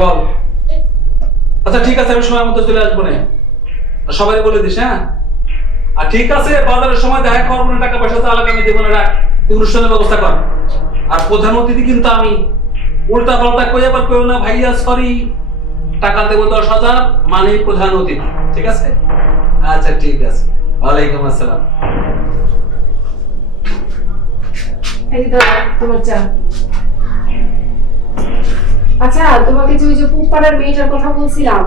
বল। আচ্ছা ঠিক আছে, আমি সময় মতো চলে আসব না। সবাই বলে দিস হ্যাঁ? আর ঠিক আছে, বাজারের সময় দেখা করব না, টাকা পয়সা আলাদা আমি দেবো না, রাখ। অনুষ্ঠানের ব্যবস্থা কর। আর প্রধান অতিথি কিন্তু আমি। উল্টা পাল্টা কই আবার কইও না, ভাইয়া সরি টাকা দেবো দশ হাজার মানে প্রধান অতিথি। ঠিক আছে? আচ্ছা ঠিক আছে। ওয়ালাইকুম আসসালাম। এই তোমার চা। আচ্ছা তোমাকে যে ওই যে পুপাড়ার মেয়েটার কথা বলছিলাম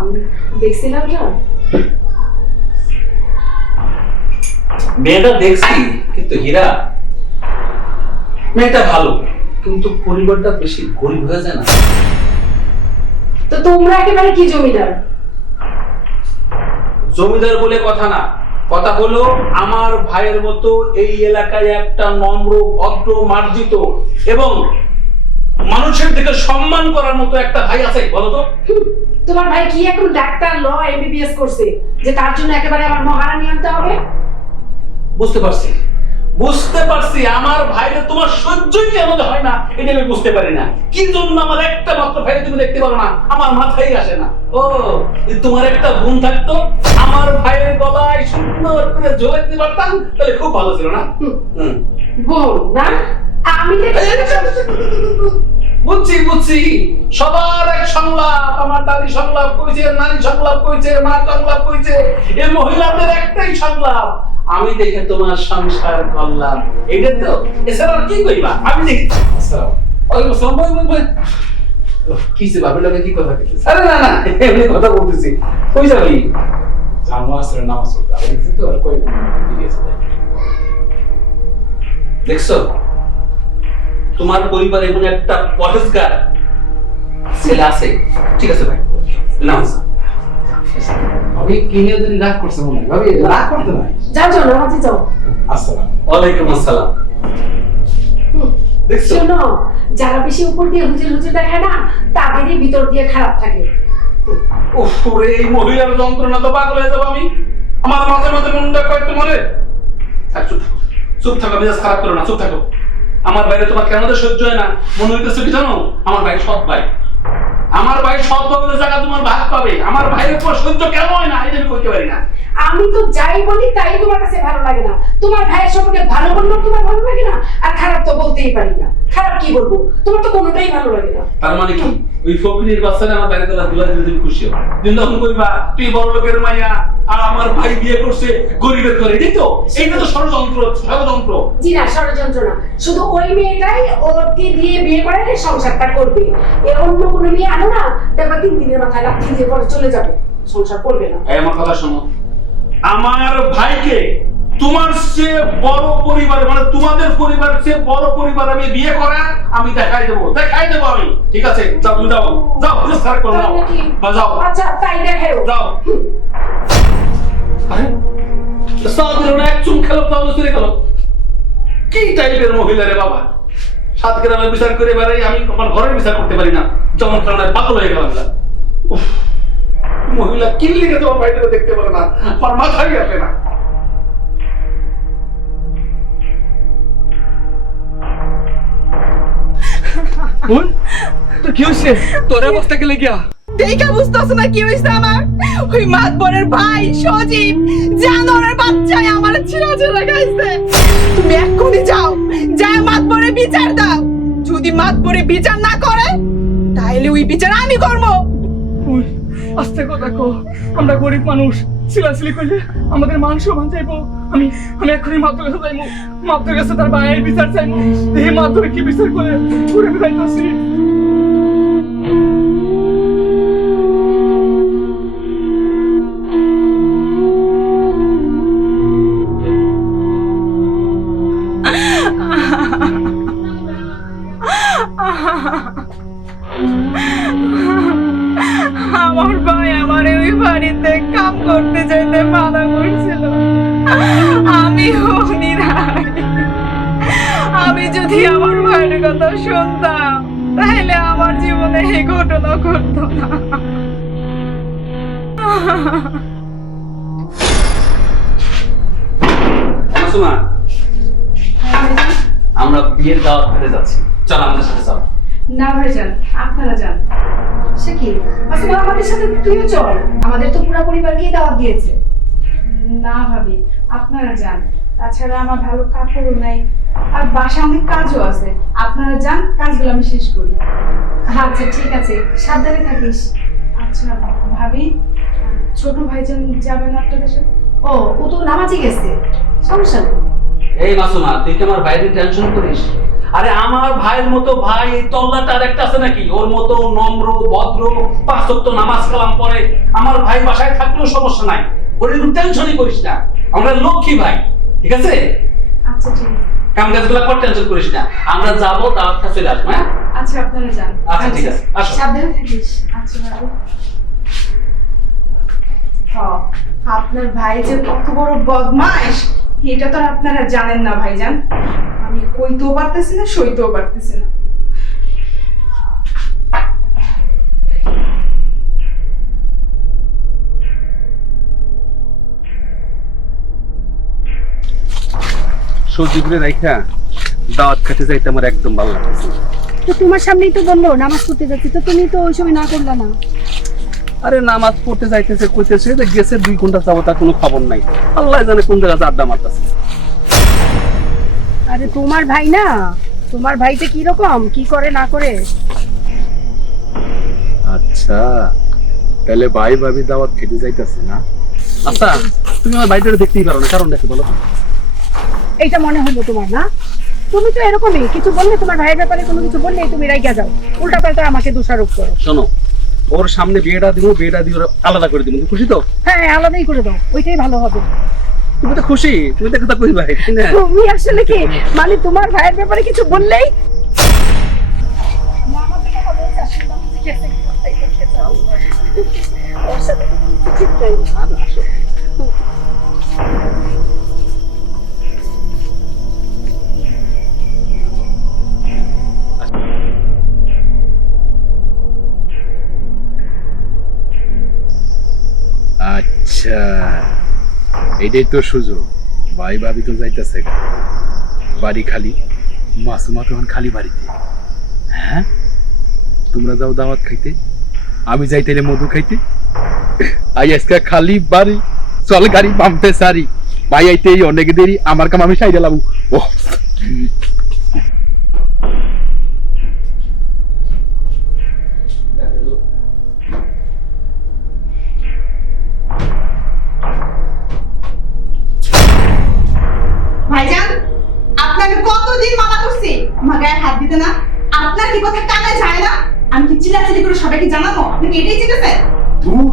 দেখছিলাম না? মেয়েটা দেখছি কিন্তু হীরা মেয়েটা ভালো কিন্তু পরিবারটা বেশি গরিব হয়ে যায় না। তো তোমরা একেবারে কি জমিদার? জমিদার বলে কথা না। কথা হলো আমার ভাইয়ের মতো এই এলাকায় একটা নম্র ভদ্র মার্জিত এবং মানুষের দিকে সম্মান করার মতো একটা ভাই আছে বলো তো তোমার ভাই কি এখন ডাক্তার ল এমবিবিএস করছে যে তার জন্য একেবারে আমার মহারানী আনতে হবে বুঝতে পারছি বুঝতে পারছি আমার ভাইরে তোমার সহ্যই কেন হয় না এটা আমি বুঝতে পারি না কি জন্য আমার একটা মাত্র ভাইরে তুমি দেখতে পারো না আমার মাথায় আসে না ও তোমার একটা বোন থাকতো আমার ভাইয়ের গলায় সুন্দর করে ঝোলে দিতে পারতাম তাহলে খুব ভালো ছিল না হুম, বোন না আমি বুঝছি বুঝছি। সবার এক সংলাপ আমার দাদি সংলাপ কইছে নারী সংলাপ কইছে মা সংলাপ কইছে। এই মহিলাদের একটাই সংলাপ আমি দেখে তোমার সংসার করলাম। এইটা তো এছাড়া কি কইবা? আমি দেখি। বই কিসে বাপের লগে কি কথা কইছিস আরে না না এমনি কথা বলতেছি। কই যাবি? জানো আসলে নামাজ পড়তে। আগে গেছি তো আর কই দিয়ে দেখছ? তোমার পরিবারে এমন একটা পরেশগার ছেলে আছে। ঠিক আছে ভাই? নাও। ভাবি কি নিয়ে জানি রাগ করছে মনে হয় ভাবি রাগ করতে নাই যাও যাও নামাজে যাও। আসসালাম। ওয়ালাইকুম আসসালাম। দেখছ? শোনো যারা বেশি উপর দিয়ে হুজুর হুজুর দেখায় না তাদেরই ভিতর দিয়ে খারাপ থাকে। উফ রে এই মহিলার যন্ত্রণা তো পাগল হয়ে যাব আমি। আমার মাঝে মাঝে মনটা কয়েকটু মরে। চুপ থাকো। চুপ থাকো মেজাজ খারাপ করো না চুপ থাকো। আমার বাইরে তোমার কেন তো সহ্য হয় না? মনে হইতেছে কি জানো? আমার ভাই সৎ ভাই। আমার ভাই সৎ ভাবে জায়গা তোমার ভাগ পাবে। আমার ভাইয়ের উপর সহ্য কেন হয় না? এটা আমি বলতে পারি না। আমি তো যাই বলি তাই তোমার কাছে ভালো লাগে না। তোমার ভাইয়ের সম্পর্কে ভালো বললেও তোমার ভালো লাগে না আর খারাপ তো বলতেই পারি না। খারাপ কি বলব? তোমার তো কোনোটাই ভালো লাগে না। তার মানে কি? ওই ফকিরের বাচ্চারা আমার বাইরে গেলা দুলা দিলে তুমি খুশি হবে কিন্তু তখন কইবা তুই বড় লোকের মাইয়া আর আমার ভাই বিয়ে করছে গরিবের করে এটাই তো এইটা তো ষড়যন্ত্র ষড়যন্ত্র। জি না ষড়যন্ত্র না। শুধু ওই মেয়েটাই ওকে দিয়ে বিয়ে করে সংসারটা করবে। এ অন্য কোনো মেয়ে আনো না দেখবা তিন দিনের মাথায় রাত্রি দিয়ে পরে চলে যাবে। সংসার করবে না। এই আমার কথা শোনো। আমার ভাইকে তোমার চেয়ে বড় পরিবার মানে তোমাদের পরিবার চেয়ে বড় পরিবার আমি বিয়ে করা আমি দেখাই দেবো দেখাই দেবো আমি। ঠিক আছে? যাও তুমি যাও। যাও বিস্তার করো যাও যাও। আচ্ছা তাই দেখাও যাও। আরে এক চুম খেলো তাও চলে গেল। কি টাইপের মহিলা রে বাবা? সাত গ্রামের বিচার করে বেড়াই আমি আমার ঘরের বিচার করতে পারি না। যন্ত্রণায় পাগল হয়ে গেলাম উফ, মহিলা কি লিখে তোমার বাড়িতে দেখতে পারে না? আমার মাথায় আসে না। বোন তোর কি হয়েছে? তোর অবস্থা কে লেগিয়া দেখা বুঝতেছ না কি হয়েছে আমার? ওই মাতবরের ভাই সজীব জানোয়ারের বাচ্চায় আমার ছিঁড়া ছিঁড়া খাইছে তুমি এক্ষুনি যাও যায় মাতবরের বিচার দাও। যদি মাতবরে বিচার না করে তাহলে ওই বিচার আমি করব। আস্তে কথা কো আমরা গরিব মানুষ, সিলাসিলি করলে আমাদের মান সম্মান চাইব। আমি আমি এখনই মাত্র কাছে চাইব মাত্র কাছে তার মায়ের বিচার চাইব দেহে মাত্র কি বিচার করে? ঘুরে বেড়াইতেছি। ঘটতো না। মাসুমা আমরা বিয়ের দাওয়াত খেতে যাচ্ছি। চল আমাদের সাথে চল না ভাইজান আপনারা যান। সে কি? মাসুমা আমাদের সাথে তুইও চল। আমাদের তো পুরো পরিবারকেই দাওয়াত দিয়েছে। না ভাবি আপনারা যান। তাছাড়া আমার ভালো কাপড়ও নাই। আর বাসা অনেক কাজও আছে। আপনারা যান কাজগুলো আমি শেষ করি। আচ্ছা ঠিক আছে। সাবধানে থাকিস। আচ্ছা ভাবি ছোট ভাইজান যাবেন আপনাদের সাথে? ও ও তো নামাজে গেছে। সমস্যা নেই। এই মাসুমা তুই কি আমার বাইরে টেনশন করিস? আরে আমার ভাইয়ের মতো ভাই এই তল্লাটা আর একটা আছে নাকি? ওর মতো নম্র ভদ্র পাঁচ ওয়াক্ত নামাজ কালাম পরে আমার ভাই বাসায় থাকলেও সমস্যা নাই। ওর একটু টেনশনই করিস না। আমরা লক্ষ্মী ভাই ঠিক আছে? আচ্ছা ঠিক আছে। কাম কাজগুলো কর টেনশন করিস না। আমরা যাব তার চলে আসব হ্যাঁ? আচ্ছা আপনারা যান। আচ্ছা ঠিক আছে আসো। সাবধানে থাকিস। আচ্ছা আপনার ভাই যে কত বড় বদমাস এটা তো আপনারা জানেন না ভাইজান। আমি কইতেও পারতেছি না সইতেও পারতেছি না। রাইখা দাওয়াত খেতে যাইতে আমার একদম ভালো লাগতেছে। তো তোমার সামনেই তো বলল নামাজ পড়তে যাচ্ছি। তো তুমি তো ওই সময় না করলা না? আরে নামাজ পড়তে যাইতেছে কইতেছে যে গেছে দুই ঘণ্টা যাব তার কোনো খবর নাই। আল্লাহ জানে কোন জায়গাতে আড্ডা মারতেছে। আরে তোমার ভাই না? তোমার ভাইটা কি রকম? কি করে না করে? আচ্ছা তাহলে ভাই ভাবি দাওয়াত খেতে যাইতেছে না? আচ্ছা তুমি আমার বাড়িটা দেখতেই পারো না কারণ দেখি বলো এইটা মনে হলো তোমার না? তুমি তো এরকমই কিছু বললে তোমার ভাইয়ের ব্যাপারে কোনো কিছু বললেই তুমি রাইগা যাও। উল্টা পাল্টা আমাকে দোষারোপ করো। শোনো ওর সামনে বিয়েটা দিব বিয়েটা দিয়ে আলাদা করে দিব। তুমি খুশি তো? হ্যাঁ আলাদাই করে দাও ওইটাই ভালো হবে। তুমি তো খুশি তুমি তো কথা কই ভাই তুমি আসলে কি? মানে তোমার ভাইয়ের ব্যাপারে কিছু বললেই? ওর সাথে আচ্ছা। এটাই তো সুযোগ। ভাই ভাবি তো যাইতেছে বাড়ি খালি, মাসুমা তখন খালি বাড়িতে। হ্যাঁ? তোমরা যাও দাওয়াত খাইতে। আমি যাই তাইলে মধু খাইতে। আই আজকে খালি বাড়ি। চল গাড়ি পাম্পে সারি। ভাই আইতে অনেক দেরি, আমার কাম আমি সাইডে লাবু। ও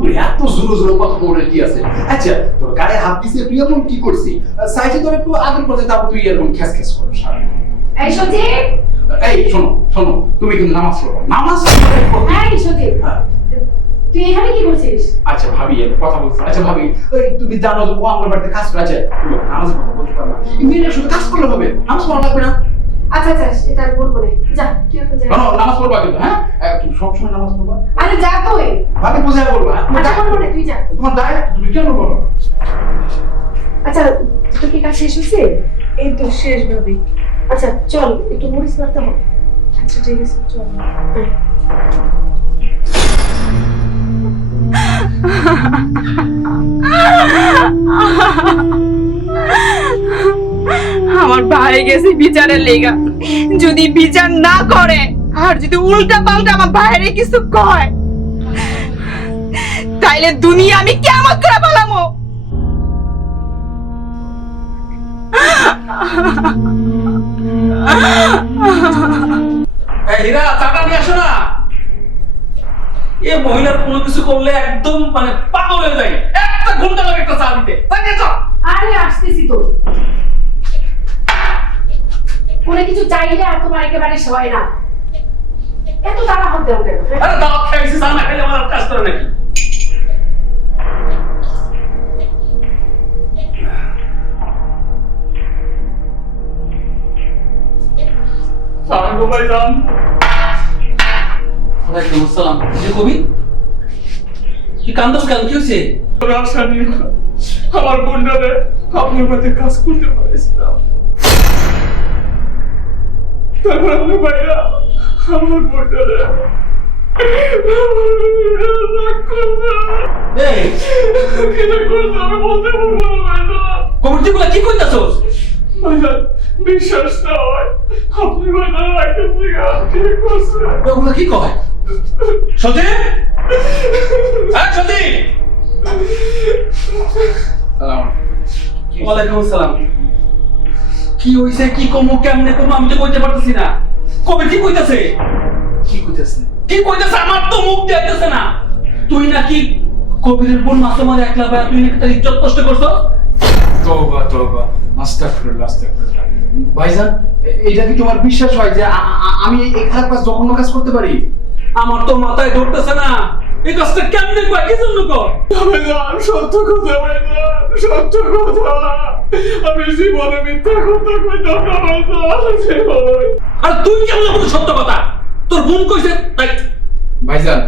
দূর এত জোরে জোরে কথা বলে কি আছে? আচ্ছা তোর গায়ে হাত দিছে তুই এমন কি করছিস? সাইজে তোর একটু আদর করতে তারপর তুই এরকম খ্যাস খ্যাস করো এই সত্যি এই শোনো শোনো তুমি কিন্তু নামাজ পড়ো। নামাজ পড়ো। এই সত্যি হ্যাঁ, তুই এখানে কি করছিস? আচ্ছা ভাবি কথা বলছি। আচ্ছা ভাবি এই তুমি জানো ও আমার বাড়িতে কাজ করে আছে তুমি নামাজ কথা বলতে পারবে। না মেয়েরা শুধু কাজ করলে হবে নামাজ পড়া লাগবে না। আচ্ছা আচ্ছা এটা আর বলব না। যা তুই এখন যা। না, না, নামাজ পড়বা কিন্তু হ্যাঁ? নামাজ পড়বা? আরে যা তুই হ্যাঁ? আচ্ছা না তুই যা। তোমার দায় তুমি কেন বলো আচ্ছা তোর কি কাজ শেষ হয়েছে? এই তো শেষ ভাবি। আচ্ছা চল একটু মরিচ মারতে হবে আচ্ছা ঠিক আছে চলো। আমার ভাই গেছে বিচারের লেগা। যদি বিচার না করে আর যদি উল্টা পাল্টা আমার ভাইরে কিছু কয় তাইলে দুনিয়া আমি কেমন করে পালামো এই হীরা চাটা নিয়ে আসো না। এ মহিলার কোনো কিছু করলে একদম মানে পাগল হয়ে যায়। একটা ঘণ্টা লাগে একটা চা দিতে। আরে আসতেছি তো। কোনো কিছু চাইলে আর তোমার একেবারে সয় না। এত তাড়া হতে হবে কেন? আরে দাওয়াত খাইছি খাইলে আমার কাজ করে নাকি? আমার আপনার কাজ করতে পারেছিলাম। তারপর আপনার ভাইরা আমার বোনটারে আমি কি করতেছস বিশ্বাস না হয় আপনি ভাইজান রাখতেন ঠিক করছে ওগুলো কি কয়? সতী? হ্যাঁ সতী! ওয়ালাইকুম আসসালাম। কি হইছে কি কমু কেমনে কমু আমি তো কইতে পারতেছি না। কবে কি কইতাছে? কি কইতেছে? কি কইতাছে? আমার তো মুখ দিতেছে না। তুই নাকি কবিরের বোন মাসুমার একলা ভাই তুই নাকি তার ইজ্জত নষ্ট করছ তওবা তওবা। আস্তাগফিরুল্লাহ আস্তাগফিরুল্লাহ। ভাইজান এটা কি তোমার বিশ্বাস হয় যে আমি এই খারাপ কাজ জঘন্য কাজ করতে পারি? আমার তো মাথায় ধরতেছে না। এই কাজটা কেমনে কয় কি জন্য কয় ভাইজান সত্য কথা সত্য কথা আমি জীবনে মিথ্যা কথা আর তুই কেমন বলছিস সত্য কথা? তোর বোন কইছে তাই। ভাইজান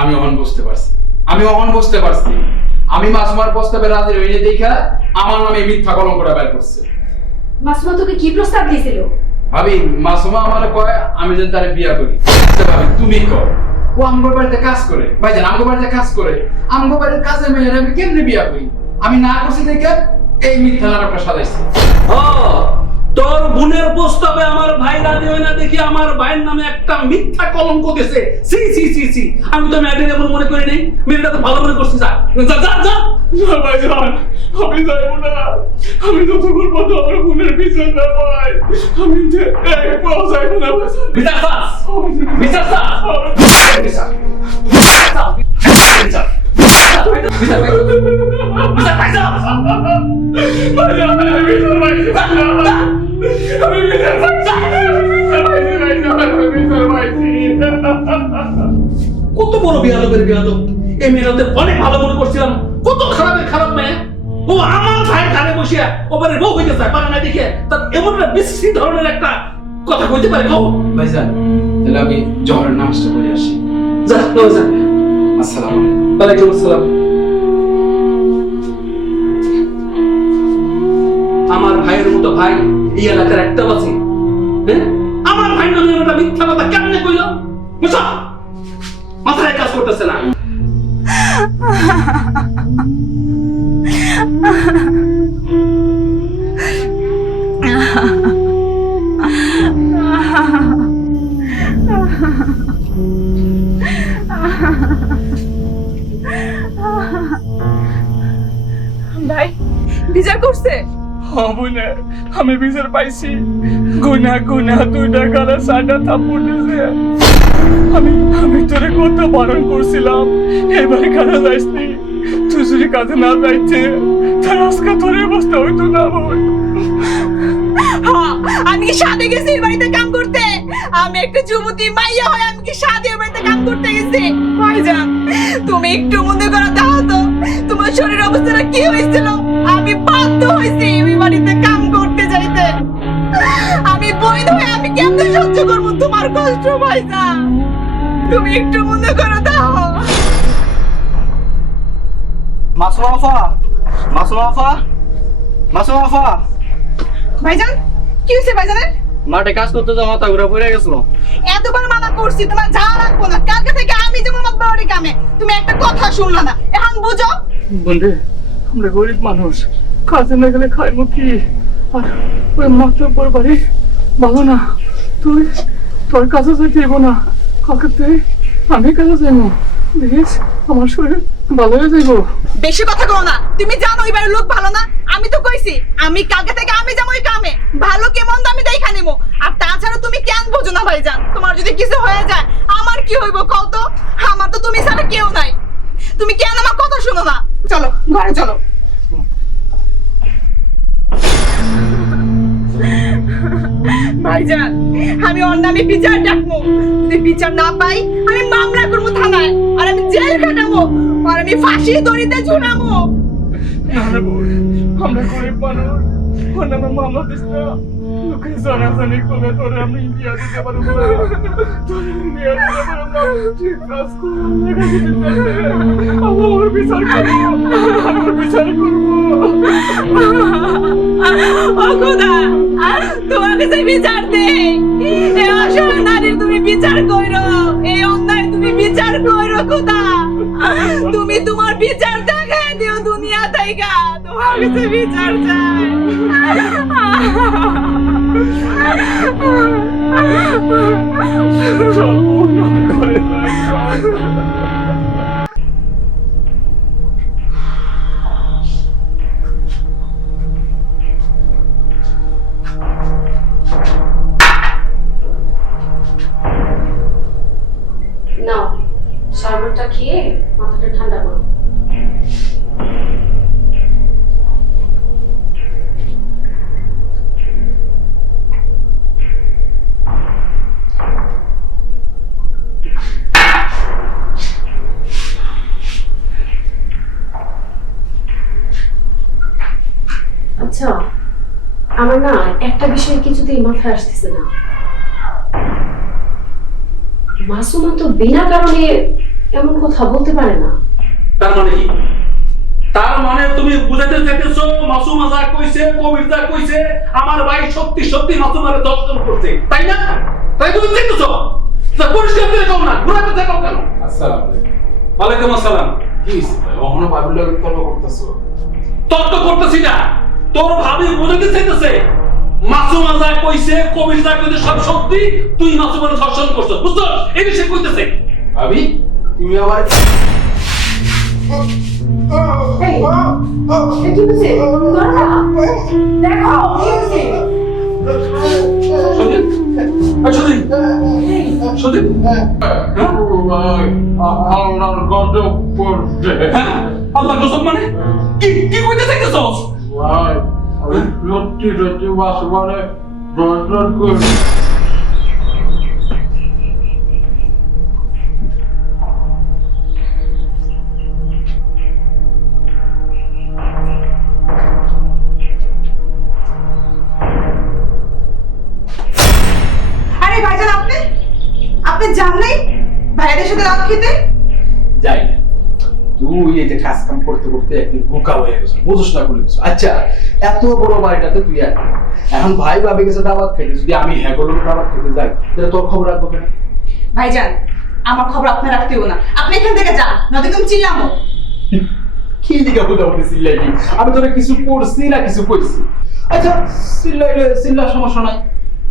আমি অহন বুঝতে পারছি। আমি অহন বুঝতে পারছি। আমি মাসুমার প্রস্তাবে রাজি হইনি দেখা আমার নামে মিথ্যা কলঙ্কটা বের করছে। মাসুমা তোকে কি প্রস্তাব দিয়েছিল? ভাবি মাসুমা আমার কয় আমি যেন তারে বিয়া করি। ভাবি তুমি কও। ও আমগো বাড়িতে কাজ করে। ভাইজান আমগো বাড়িতে কাজ করে। আমগো বাড়ির কাজে মেয়ের আমি কেমনে বিয়া করি? আমি না করছি দেখে এই মিথ্যা নাটকটা সাজাইছি। ও তোর বোনের প্রস্তাবে আমার ভাই রাজি হয় না দেখি আমার ভাইয়ের নামে একটা মিথ্যা কলঙ্ক গেছে। সি সি সি সি আমি তো মেয়েটা এমন মনে করি নেই। মেয়েটা তো ভালো মনে করছি যা। যা যা যা। না ভাইজান আমি যাইব না। আমি যতক্ষণ পর্যন্ত আমার বোনের পিছন না পাই আমি যে এক পাও যাইব না বিচার চাস বিচার চাস ভালো মনে করছিলাম। কত খারাপের খারাপ মেয়ে। ও আমার ভাইয়ের ঘাড়ে বসিয়া ওপারে বউ হইতে চায় পারে না দেখে তার এমন একটা বিশ্রী ধরনের একটা কথা কইতে পারে। কও। ভাইজান তাহলে আমি জহরের নামাজটা পড়ে আসি। যা তো যা। আসসালামু আলাইকুম। ওয়ালাইকুম আসসালাম। আমার ভাইয়ের মতো ভাই এই এলাকার একটা আছে হ্যাঁ আমার ভাই নামে একটা মিথ্যা কথা কেমনে কইল? বুঝছ? মাথায় কাজ করতেছে না। ভাই বিচার করছে? হবনে আমি বিচার পাইছি। গুনা গুনা দুইটা গালা সাটা থাপ্পড় দিছে। আমি আমি তোরে কত বারণ করছিলাম। এবার কারা যাইসনি। তুই যদি কাজে না যাইছে তার আজকে তোর অবস্থা হইতো না ভাই হ্যাঁ, আমি সাথে গেছি বাড়িতে কাম আমি একটা যুবতী মাইয়া হয়ে আমি কি সাদে বাড়িতে কাম করতে গেছি? ভাইজান তুমি একটু মনে করে দাও তো। তোমার শরীর অবস্থাটা কি হয়েছিল? আমি বাধ্য হয়েছি ওই বাড়িতে কাম করতে যাইতে। আমি বৈধ হয়ে আমি কেমনে সহ্য করব তোমার কষ্ট ভাইজান? তুমি একটু মনে করো দাও। মাসুমা আফা মাসুমা আফা মাসুমা আফা। ভাইজান কি হয়েছে ভাইজানের? মাঠে কাজ করতে যাওয়া মাথা ঘুরে পড়ে গেছিল। এতবার মানা করছি তোমার যা রাখব না। কালকে থেকে আমি যেমন মাত বাড়ি কামে। তুমি একটা কথা শুনলা না। এখন বুঝো? বন্ধে আমরা গরিব মানুষ। কাজে না গেলে খাইবো কি? আর ওই মাতব্বর বাড়ি। ভালো না। তুই তোর কাছে যেতে না। কালকে তুই আমি কাছে যাইবো। দেখিস আমার শরীর ভালো হয়ে যাইবো। বেশি কথা কও না। তুমি জানো এবার লোক ভালো না? আমি তো কইছি আমি কালকে থেকে আমি যাব ওই কামে? ভালো কে মন্দ আমি দেখা নিবো আর তাছাড়া তুমি কেন বোঝো না ভাইজান? তোমার যদি কিছু হয়ে যায় আমার কি হইব কও আমার তো তুমি ছাড়া কেউ নাই। তুমি কেন আমার কথা শুনো না? চলো ঘরে চলো। ভাইজান, আমি ওর নামে বিচার ডাকবো। যদি বিচার না পাই, আমি মামলা করব থানায়, আর আমি জেল খাটাবো, আর আমি ফাঁসি দড়িতে ঝুলাবো। না না বল আমরা গরিব মানুষ। ওর নামে মামলা দিস না। লোকে জানাজানি করলে তোরে আমি বিয়া দিতে পারব না তোরে বিয়া কর তুমি বিচার কইরো এই অন্যায় তুমি বিচার কইরো খোদা তুমি তোমার বিচার দেখায় দিও দুনিয়া থেকে, তোমার কাছে বিচার চাই। নাও শরবতটা খেয়ে মাথাটা ঠান্ডা করো আমার না একটা বিষয় কিছুতেই মাথায় আসতেছে না। মাসুমা তো বিনা কারণে এমন কথা বলতে পারে না। তার মানে কি? তার মানে তুমি বুঝাতে চাইতেছো মাসুম যা কইছে কবির যা কইছে আমার ভাই সত্যি সত্যি মাসুমারে দর্শন করছে। তাই না? তাই তুমি চাইতেছো? তা পরিষ্কার করে কও না ঘুরাতে থাকো কেন? আসসালামু আলাইকুম। ওয়ালাইকুম আসসালাম। কি হইছে ভাই? কখনো বাবুর তর্ক করতেছো? তর্ক করতেছি না। তোর ভাবি বুঝাতে চাইতেছে মাসুমা যা কইছে কবির যা সব সত্যি তুই মাসুমারে ধর্ষণ করছ বুঝছ এই বিষয়ে কইতেছে। ভাবি তুমি আমার হ্যাঁ আল্লাহর গজব মানে? কি কি কইতে চাইতেছস? ভাই আমি সত্যি সত্যি বাসবানে দর্শন করি তুই এই যে কাজ কাম করতে করতে একদিন বোকা হয়ে গেছো। বুঝোস না কিছু। আচ্ছা এত বড় বাড়িটাতে তুই এক এখন ভাই ভাবি গেছে দাওয়াত খেতে। যদি আমি হ্যাঁ দাওয়াত খেতে যাই তাহলে তোর খবর রাখব কেন? ভাইজান আমার খবর আপনি রাখতেও না। আপনি এখান থেকে যান নয়তো তুমি চিল্লামো। কি দিকে বুঝা উঠে চিল্লাইলি? আমি তোরা কিছু করছি না কিছু কইছি? আচ্ছা চিল্লাইলে চিল্লার সমস্যা নাই।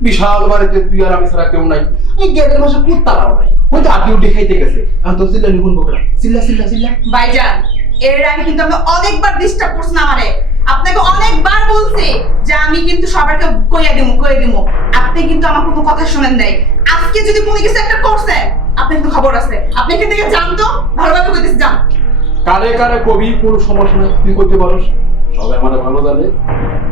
বিশাল বাড়িতে তুই আর আমি ছাড়া কেউ নাই। এই গেটের মাসে কুত্তারাও নাই। ওই তো উঠে খাইতে গেছে। এখন তোর চিল্লা নিগুন বকরা চিল্লা চিল্লা চিল্লা। ভাইজান এর আগে কিন্তু আমি অনেকবার ডিস্টার্ব করছেন আমারে। আপনাকে অনেকবার বলছি যে আমি কিন্তু সবাইকে কইয়া দিমু কইয়া দিমু। আপনি কিন্তু আমার কোনো কথা শুনেন নাই। আজকে যদি কোনো কিছু একটা করছে আপনি কিন্তু খবর আছে। আপনি এখান থেকে যান তো ভালোভাবে কইতেছি যান। কারে কারে কবি কোনো সমস্যা নাই তুই করতে পারোস? সবাই আমার ভালো জানে।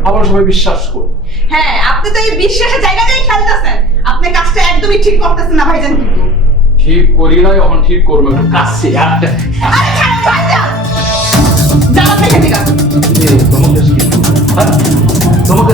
আমার সবাই বিশ্বাস করে। হ্যাঁ আপনি তো এই বিশ্বাসের জায়গাটাই খেলতেছেন। আপনি কাজটা একদমই ঠিক করতেছেন না ভাইজান কিন্তু। ঠিক করি নাই এখন ঠিক করব। একটু কাছে তোমাকে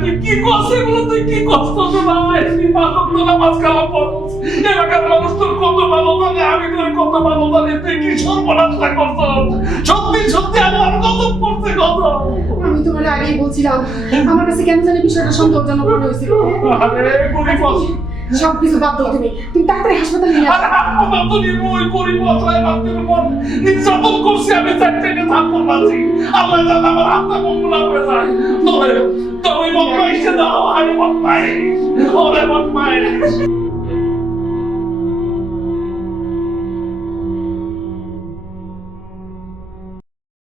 তুই কি করছিস? এগুলো তুই কি কষ্ট ভাই তুই মাতক তো নামাজ কালাম পড়ছিস এলাকার মানুষ তোর কত ভালো জানে আমি তোর কত ভালো জানি তুই কি সর্বনাশটা করছিস? সত্যি সত্যি আমার কত পড়ছে কত আমি তোমার আগেই বলছিলাম আমার কাছে কেন জানি বিষয়টা সন্দেহজনক মনে হয়েছিল। আরে কোনি মানুষ। সব কিছু বাদ দাও তুমি। তুমি তাড়াতাড়ি হাসপাতালে নিয়ে আরে হাসপাতাল তো নিবো ওই করি অসহায় মানুষের মন নির্যাতন করছি আমি চার থেকে থাপ্পড় মারছি। আল্লাহ জানে আমার হাতটা না হয়ে যায়। তবে তবে বদমাইশ দাও আরে বদমাইশ। ওরে বদমাইশ।